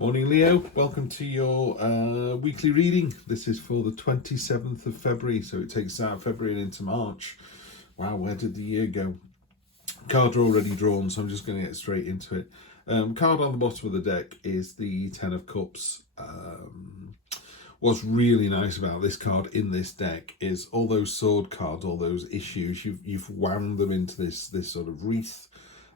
Morning, Leo. Welcome to your weekly reading. This is for the 27th of February, so it takes us out of February and into March. Wow, where did the year go? Cards are already drawn, so I'm just going to get straight into it. Card on the bottom of the deck is the Ten of Cups. What's really nice about this card in this deck is all those sword cards, all those issues, you've wound them into this sort of wreath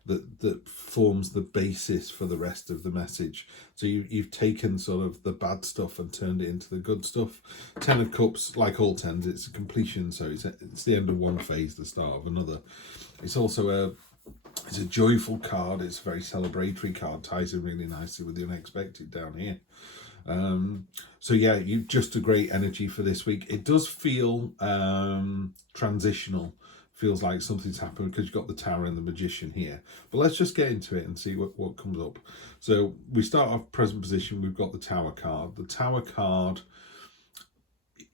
that forms the basis for the rest of the message. So you've taken sort of the bad stuff and turned it into the good stuff. Ten of Cups, like all tens, it's a completion, so it's the end of one phase, the start of another. It's also it's a joyful card. It's a very celebratory card, ties in really nicely with the unexpected down here. So yeah, you've just a great energy for this week. It does feel transitional. Feels like something's happened because you've got the Tower and the Magician here. But let's just get into it and see what comes up. So we start off present position. We've got the Tower card. The Tower card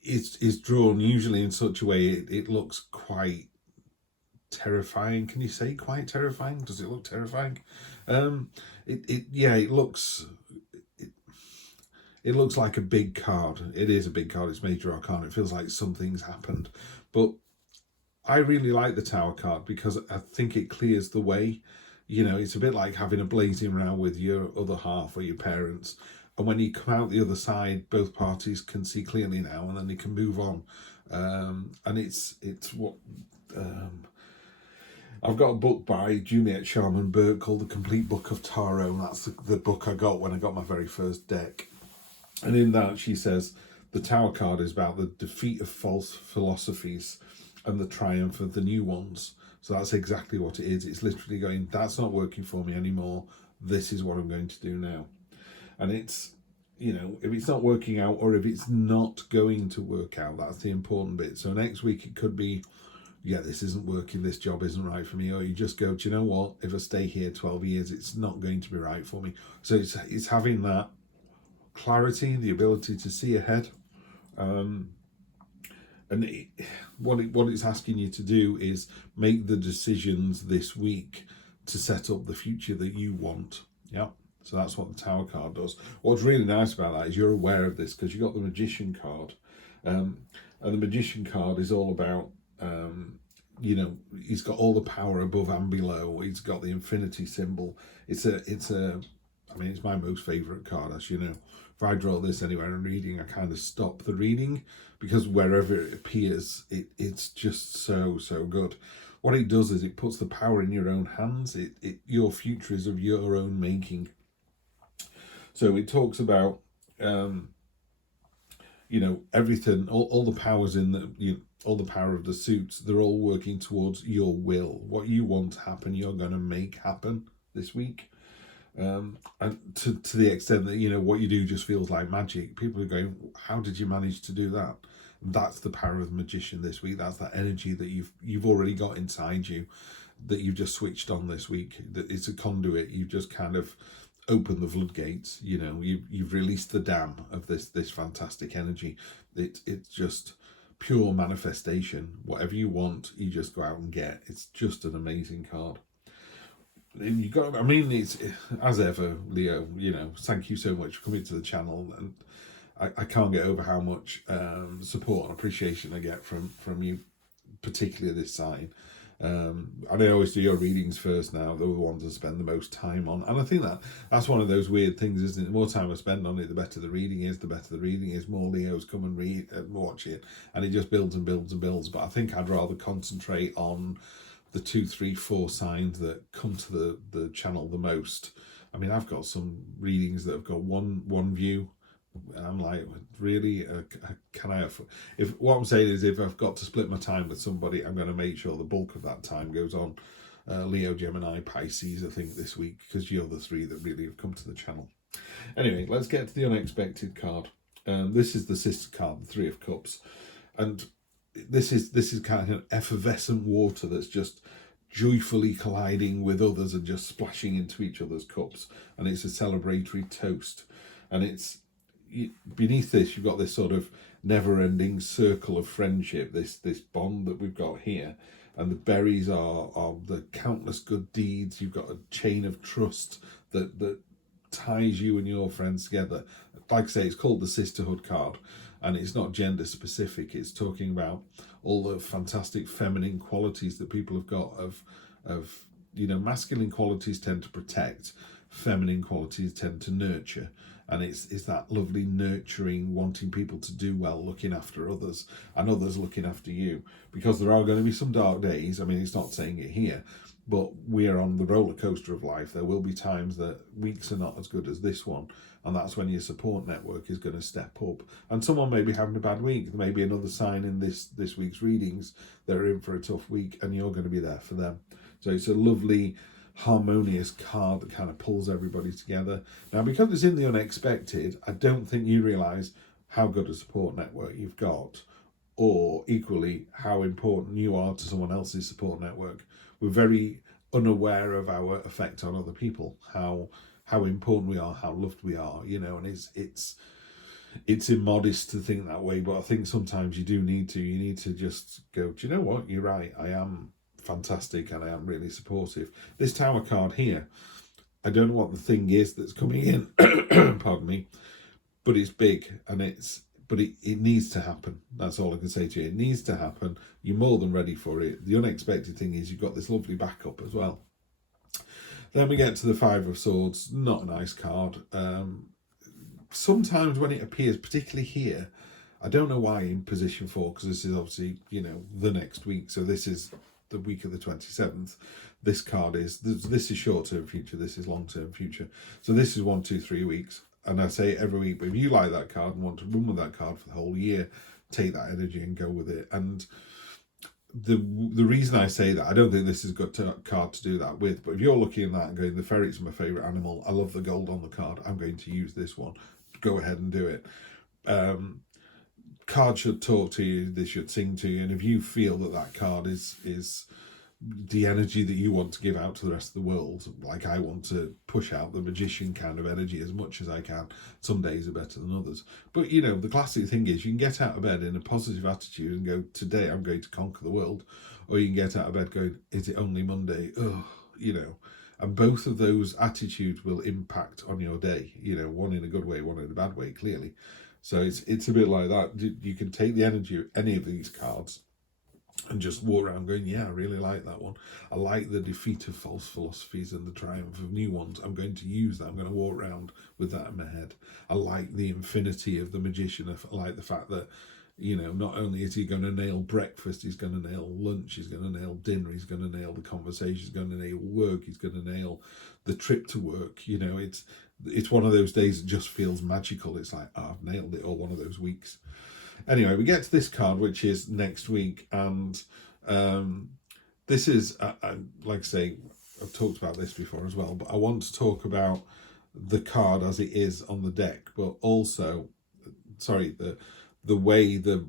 is drawn usually in such a way it looks quite terrifying. Can you say quite terrifying? Does it look terrifying? It looks like a big card. It is a big card. It's major arcana. It feels like something's happened. But I really like the Tower card because I think it clears the way. You know, it's a bit like having a blazing row with your other half or your parents. And when you come out the other side, both parties can see clearly now, and then they can move on. And it's what... I've got a book by Juliet Sharman Burke called The Complete Book of Tarot, and that's the book I got when I got my very first deck. And in that she says the Tower card is about the defeat of false philosophies and the triumph of the new ones. So that's exactly what it is. It's literally going, that's not working for me anymore. This is what I'm going to do now. And it's, you know, if it's not working out or if it's not going to work out, that's the important bit. So next week it could be, yeah, this isn't working, this job isn't right for me. Or you just go, do you know what? If I stay here 12 years, it's not going to be right for me. So it's having that clarity, the ability to see ahead. And what it's asking you to do is make the decisions this week to set up the future that you want. Yeah. So that's what the Tower card does. What's really nice about that is you're aware of this because you've got the Magician card. And the Magician card is all about, you know, he's got all the power above and below. He's got the infinity symbol. I mean, it's my most favourite card, as you know. If I draw this anywhere in reading, I kind of stop the reading because wherever it appears, it's just so good. What it does is it puts the power in your own hands. Your future is of your own making. So it talks about, you know, everything, all the powers all the power of the suits, they're all working towards your will. What you want to happen, you're going to make happen this week. And to the extent that, you know, what you do just feels like magic. People are going, how did you manage to do that? That's the power of the Magician this week. That's that energy that you've already got inside you that you've just switched on this week. That it's a conduit. You've just kind of opened the floodgates. You know, you've released the dam of this fantastic energy. It's just pure manifestation. Whatever you want, you just go out and get. It's just an amazing card. And it's as ever, Leo, you know, thank you so much for coming to the channel, and I can't get over how much support and appreciation I get from you, particularly this sign. And I always do your readings first now. They're the ones I spend the most time on, and I think that's one of those weird things, isn't it? The more time I spend on it, the better the reading is. The better the reading is, more Leos come and read and watch it, and it just builds and builds and builds. But I think I'd rather concentrate on the 2, 3, 4 signs that come to the channel the most. I mean, I've got some readings that have got one view, and I'm like, really? Can I? If what I'm saying is, if I've got to split my time with somebody, I'm going to make sure the bulk of that time goes on Leo, Gemini, Pisces, I think, this week, because you're the 3 that really have come to the channel. Anyway, let's get to the unexpected card. This is the sister card, the 3 of Cups, and this is kind of an effervescent water that's just joyfully colliding with others and just splashing into each other's cups, and it's a celebratory toast. And it's beneath this, you've got this sort of never-ending circle of friendship, this bond that we've got here, and the berries are the countless good deeds. You've got a chain of trust that ties you and your friends together. Like I say, it's called the Sisterhood card, and it's not gender specific. It's talking about all the fantastic feminine qualities that people have got of masculine qualities tend to protect, feminine qualities tend to nurture. And it's that lovely nurturing, wanting people to do well, looking after others, and others looking after you. Because there are going to be some dark days. I mean, it's not saying it here, but we're on the roller coaster of life. There will be times that weeks are not as good as this one, and that's when your support network is going to step up. And someone may be having a bad week. There may be another sign in this week's readings that are in for a tough week, and you're going to be there for them. So it's a lovely, harmonious card that kind of pulls everybody together. Now, because it's in the unexpected, I don't think you realise how good a support network you've got, or equally how important you are to someone else's support network. We're very unaware of our effect on other people, how important we are, how loved we are, and it's immodest to think that way, but I think sometimes you need to just go, do you know what, you're right, I am fantastic and I am really supportive. This Tower card here, I don't know what the thing is that's coming in, pardon me, but it's big, and it needs to happen. That's all I can say to you. It needs to happen. You're more than ready for it. The unexpected thing is you've got this lovely backup as well. Then we get to the Five of Swords. Not a nice card. Sometimes when it appears, particularly here, I don't know why in position 4, because this is obviously, the next week. So this is the week of the 27th. This card is, this is short-term future, this is long-term future. So this is 1, 2, 3 weeks. And I say every week, but if you like that card and want to run with that card for the whole year, take that energy and go with it. And the reason I say that, I don't think this is a good card to do that with, but if you're looking at that and going, the ferret's my favourite animal, I love the gold on the card, I'm going to use this one, go ahead and do it. Card should talk to you, they should sing to you, and if you feel that card is the energy that you want to give out to the rest of the world, like I want to push out the magician kind of energy as much as I can. Some days are better than others, but the classic thing is you can get out of bed in a positive attitude and go, today I'm going to conquer the world, or you can get out of bed going, is it only Monday? And both of those attitudes will impact on your day, one in a good way, one in a bad way, clearly. So it's a bit like that. You can take the energy of any of these cards and just walk around going, yeah, I really like that one. I like the defeat of false philosophies and the triumph of new ones. I'm going to use that. I'm going to walk around with that in my head. I like the infinity of the magician. I like the fact that, not only is he going to nail breakfast, he's going to nail lunch, he's going to nail dinner, he's going to nail the conversation, he's going to nail work, he's going to nail the trip to work. It's one of those days that just feels magical. It's like, oh, I've nailed it, or one of those weeks. Anyway, we get to this card, which is next week, and this is, like I say, I've talked about this before as well, but I want to talk about the card as it is on the deck, but also, the way the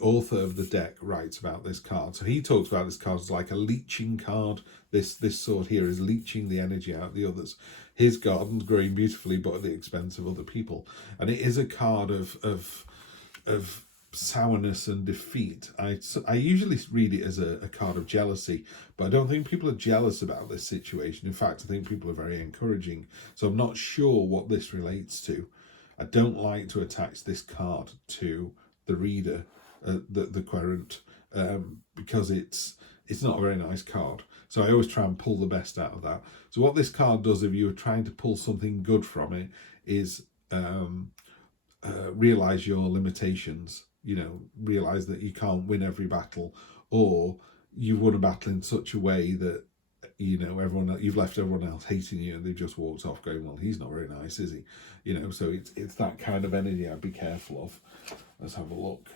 author of the deck writes about this card. So he talks about this card as like a leeching card. This sword here is leeching the energy out of the others. His garden's growing beautifully, but at the expense of other people. And it is a card of sourness and defeat. I usually read it as a card of jealousy, but I don't think people are jealous about this situation. In fact, I think people are very encouraging. So I'm not sure what this relates to. I don't like to attach this card to the reader, the querent, because it's not a very nice card. So I always try and pull the best out of that. So what this card does, if you are trying to pull something good from it, is realize your limitations. Realize that you can't win every battle, or you've won a battle in such a way that you've left everyone else hating you, and they've just walked off going, well, he's not very nice, is he? So it's that kind of energy I'd be careful of. Let's have a look.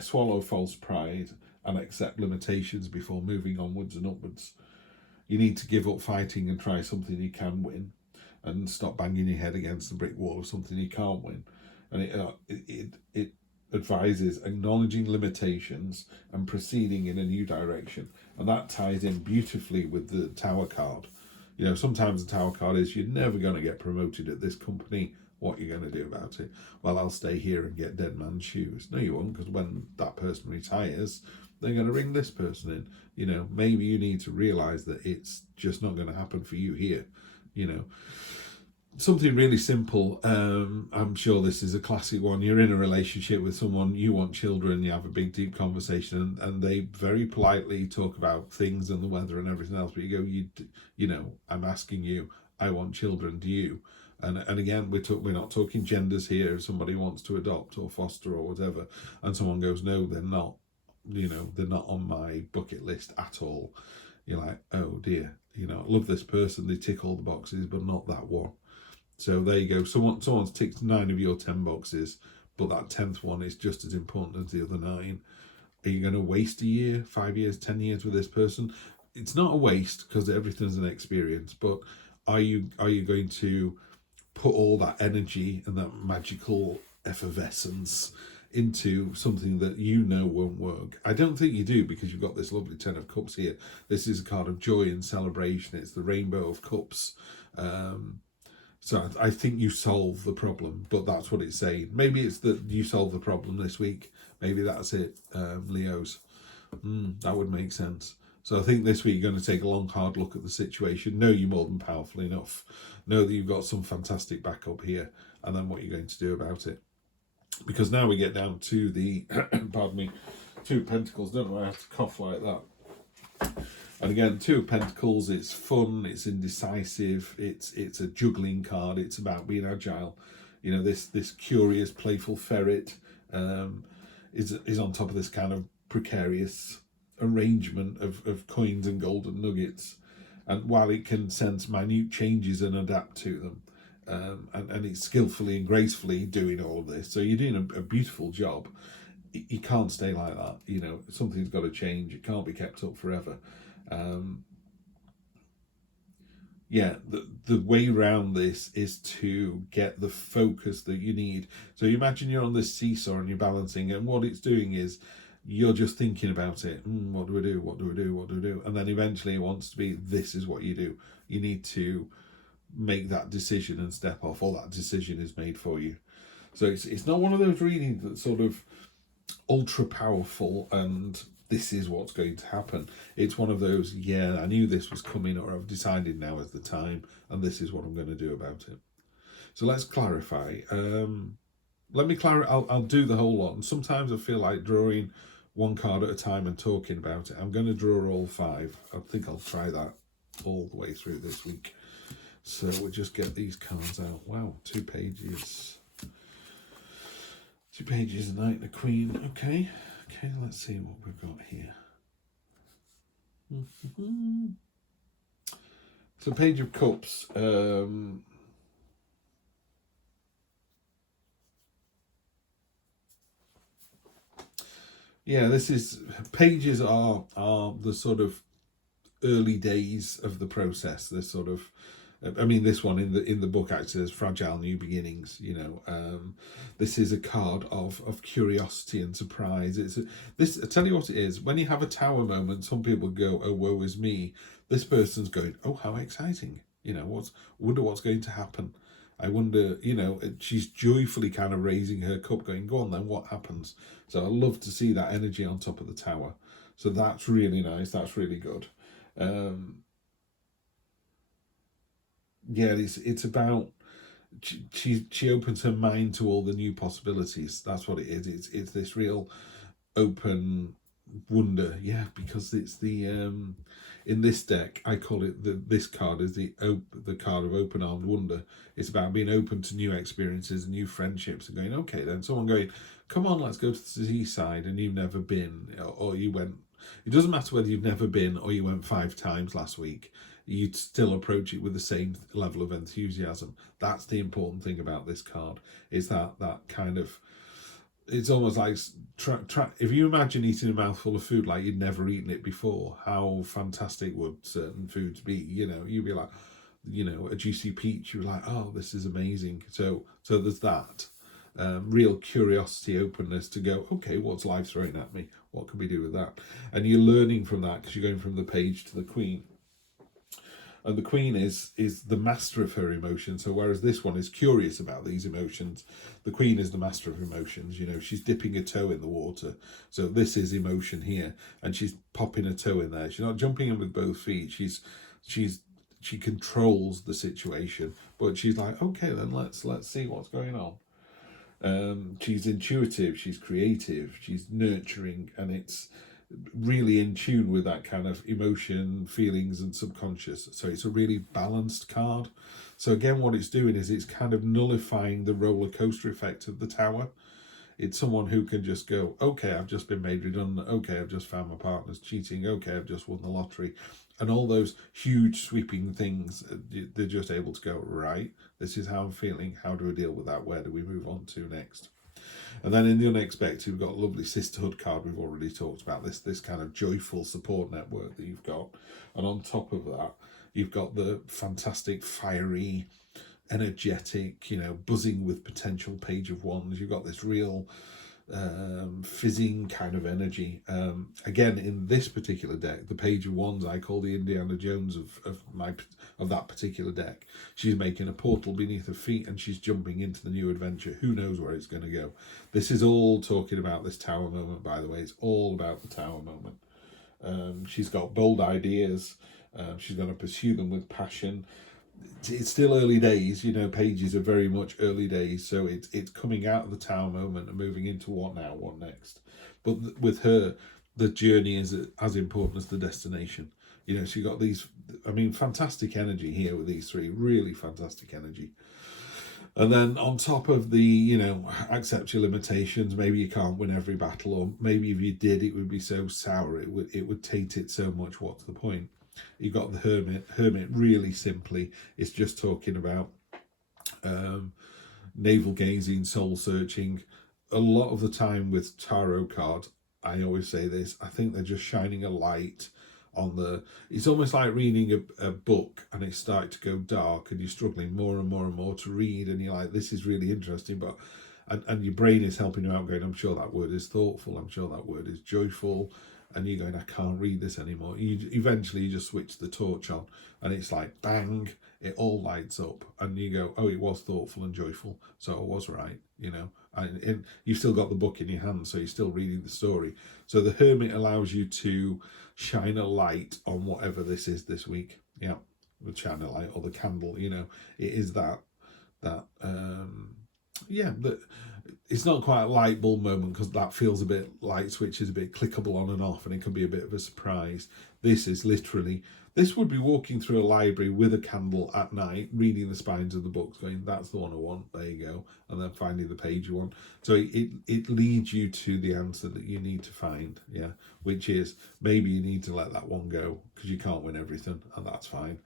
Swallow false pride and accept limitations before moving onwards and upwards. You need to give up fighting and try something you can win, and stop banging your head against the brick wall of something you can't win. And it advises acknowledging limitations and proceeding in a new direction. And that ties in beautifully with the Tower card. Sometimes the Tower card is, you're never going to get promoted at this company. What are you going to do about it? Well, I'll stay here and get dead man's shoes. No, you won't, because when that person retires, they're going to ring this person in. Maybe you need to realise that it's just not going to happen for you here. you know. Something really simple. I'm sure this is a classic one. You're in a relationship with someone, you want children, you have a big deep conversation, and they very politely talk about things and the weather and everything else, but you go, you know, I'm asking you, I want children, do you? And again, we're not talking genders here. If somebody wants to adopt or foster or whatever, and someone goes, no, they're not, you know, they're not on my bucket list at all. You're like, oh dear, you know, I love this person, they tick all the boxes, but not that one. So there you go. Someone's ticked 9 of your 10 boxes, but that 10th one is just as important as the other 9. Are you going to waste a year, 5 years, 10 years with this person? It's not a waste because everything's an experience, but are you going to put all that energy and that magical effervescence into something that you know won't work? I don't think you do, because you've got this lovely 10 of Cups here. This is a card of joy and celebration. It's the Rainbow of Cups. So I think you solve the problem, but that's what it's saying. Maybe it's that you solve the problem this week. Maybe that's it, Leos. That would make sense. So I think this week you're going to take a long, hard look at the situation. Know you're more than powerful enough. Know that you've got some fantastic backup here, and then what you're going to do about it. Because now we get down to the, pardon me, 2 of Pentacles. Don't know why I have to cough like that. And again, 2 of Pentacles, it's fun, it's indecisive, it's a juggling card, it's about being agile. You know, this curious, playful ferret is on top of this kind of precarious arrangement of coins and golden nuggets. And while it can sense minute changes and adapt to them, and it's skillfully and gracefully doing all of this. So you're doing a beautiful job. You can't stay like that. You know, something's got to change. It can't be kept up forever. Yeah, the way around this is to get the focus that you need. So you imagine you're on this seesaw and you're balancing, and what it's doing is you're just thinking about it. What do I do? What do I do? What do I do? And then eventually it wants to be, this is what you do. You need to make that decision and step off, or that decision is made for you. So it's not one of those readings that's sort of ultra powerful and this is what's going to happen. It's one of those, yeah, I knew this was coming, or I've decided now is the time, and this is what I'm going to do about it. So let's clarify. Let me clarify. I'll do the whole lot. And sometimes I feel like drawing one card at a time and talking about it. I'm going to draw all 5. I think I'll try that all the way through this week. So we'll just get these cards out. Wow, 2 pages. 2 pages, a Knight and a Queen. Okay, let's see what we've got here. So Page of Cups. Yeah, this is, pages are the sort of early days of the process. They're sort of, I mean, this one in the book actually says fragile new beginnings. You know, this is a card of curiosity and surprise. This. I tell you what it is. When you have a Tower moment, some people go, "Oh, woe is me." This person's going, "Oh, how exciting!" You know, wonder what's going to happen. I wonder. You know, she's joyfully kind of raising her cup, going, "Go on, then. What happens?" So I love to see that energy on top of the Tower. So that's really nice. That's really good. Yeah, it's about, she opens her mind to all the new possibilities. That's what it is. It's this real open wonder. Yeah, because it's the in this deck I call it this card is the card of open armed wonder. It's about being open to new experiences and new friendships, and going, okay, then someone going, come on, let's go to the seaside, and you've never been, or you went. It doesn't matter whether you've never been or you went 5 times last week. You'd still approach it with the same level of enthusiasm. That's the important thing about this card, is that kind of, it's almost like, if you imagine eating a mouthful of food like you'd never eaten it before, how fantastic would certain foods be? You know, you'd be like, you know, a juicy peach, you're like, oh, this is amazing. So there's that real curiosity, openness to go, okay, what's life throwing at me? What can we do with that? And you're learning from that, because you're going from the Page to the Queen. And the Queen is the master of her emotions. So whereas this one is curious about these emotions, the Queen is the master of emotions. You know, she's dipping a toe in the water. So this is emotion here, and she's popping a toe in there. She's not jumping in with both feet. She's she controls the situation, but she's like, okay, then let's see what's going on. She's intuitive, she's creative, she's nurturing, and it's really in tune with that kind of emotion, feelings, and subconscious. So it's a really balanced card. So again, what it's doing is it's kind of nullifying the roller coaster effect of the Tower. It's someone who can just go, okay, I've just been made redundant. Okay, I've just found my partner's cheating. Okay, I've just won the lottery. And all those huge sweeping things, they're just able to go, right, this is how I'm feeling. How do I deal with that? Where do we move on to next? And then in the unexpected, we've got a lovely sisterhood card. We've already talked about this kind of joyful support network that you've got. And on top of that, you've got the fantastic, fiery, energetic, buzzing with potential Page of Wands. You've got this real fizzing kind of energy. Again, in this particular deck, the Page of Wands I call the Indiana Jones of that particular deck. She's making a portal beneath her feet and she's jumping into the new adventure. Who knows where it's going to go? This is all talking about this Tower moment, by the way. It's all about the Tower moment. She's got bold ideas. She's going to pursue them with passion. It's still early days, Pages are very much early days, so it's coming out of the Tower moment and moving into what now, what next. But with her, the journey is as important as the destination. So you got these, fantastic energy here with these three, really fantastic energy. And then on top of the, accept your limitations, maybe you can't win every battle, or maybe if you did, it would be so sour, it would taint it so much, what's the point? You've got the Hermit really simply is just talking about navel gazing, soul searching. A lot of the time with tarot cards, I always say this, I think they're just shining a light on it's almost like reading a book and it's starting to go dark and you're struggling more and more and more to read, and you're like, this is really interesting, but and your brain is helping you out going, I'm sure that word is thoughtful, I'm sure that word is joyful, and you're going, I can't read this anymore. Eventually you just switch the torch on and it's like, bang, it all lights up. And you go, oh, it was thoughtful and joyful, so I was right, And you've still got the book in your hand, so you're still reading the story. So the Hermit allows you to shine a light on whatever this is this week. Yeah, the shine a light or the candle, it is that it's not quite a light bulb moment, because that feels a bit light switch is a bit clickable on and off, and it can be a bit of a surprise. This is literally, this would be walking through a library with a candle at night, reading the spines of the books, going, that's the one I want, there you go, and then finding the page you want. So it leads you to the answer that you need to find, which is maybe you need to let that one go because you can't win everything, and that's fine.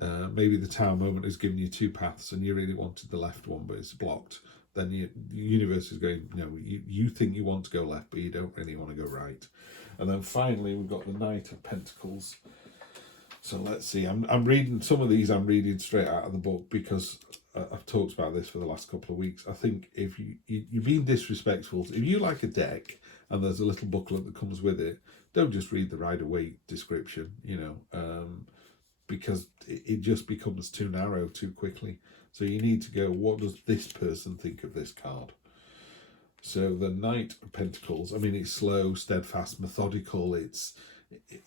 Maybe the Tower moment has given you two paths and you really wanted the left one, but it's blocked. Then the universe is going, no, you think you want to go left, but you don't really want to go right. And then finally, we've got the Knight of Pentacles. So let's see. I'm reading some of these. I'm reading straight out of the book because I've talked about this for the last couple of weeks. I think if you're being disrespectful, if you like a deck and there's a little booklet that comes with it, don't just read the Rider-Waite description, because it just becomes too narrow too quickly. So you need to go, what does this person think of this card? So the Knight of Pentacles, it's slow, steadfast, methodical. It's,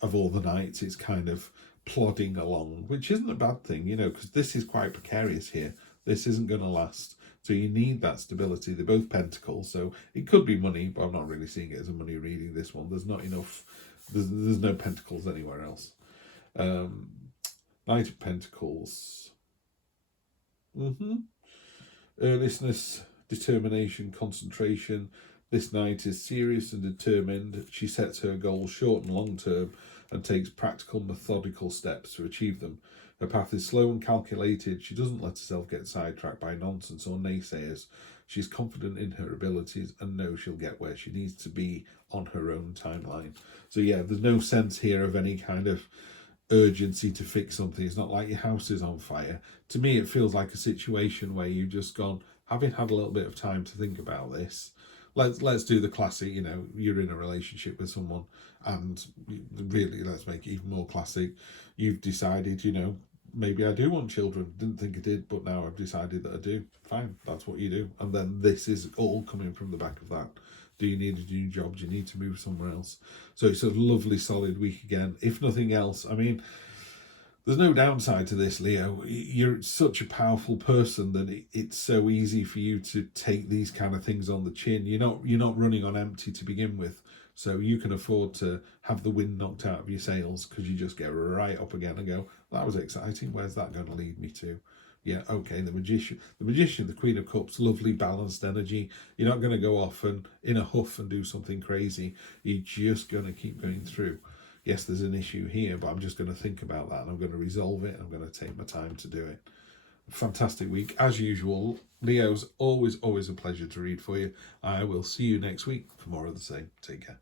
of all the knights, it's kind of plodding along, which isn't a bad thing, because this is quite precarious here. This isn't going to last. So you need that stability. They're both pentacles, so it could be money, but I'm not really seeing it as a money reading, this one. There's not enough, there's no pentacles anywhere else. Knight of Pentacles. Earnestness, determination, concentration. This knight is serious and determined. She sets her goals short and long term and takes practical, methodical steps to achieve them. Her path is slow and calculated. She doesn't let herself get sidetracked by nonsense or naysayers. She's confident in her abilities and knows she'll get where she needs to be on her own timeline. So yeah, there's no sense here of any kind of urgency to fix something. It's not like your house is on fire. To me, it feels like a situation where you've just gone, having had a little bit of time to think about this, let's do the classic, you're in a relationship with someone and really, let's make it even more classic. You've decided, maybe I do want children. Didn't think I did, but now I've decided that I do. Fine, that's what you do. And then this is all coming from the back of that. Do you need a new job? Do you need to move somewhere else? So it's a lovely, solid week again. If nothing else, There's no downside to this, Leo. You're such a powerful person that it's so easy for you to take these kind of things on the chin. You're not running on empty to begin with, so you can afford to have the wind knocked out of your sails, because you just get right up again and go, that was exciting. Where's that going to lead me to? Yeah, okay. The magician, the Queen of Cups, lovely balanced energy. You're not going to go off and in a huff and do something crazy. You're just going to keep going through. Yes, there's an issue here, but I'm just going to think about that and I'm going to resolve it and I'm going to take my time to do it. Fantastic week. As usual, Leo's always a pleasure to read for you. I will see you next week for more of the same. Take care.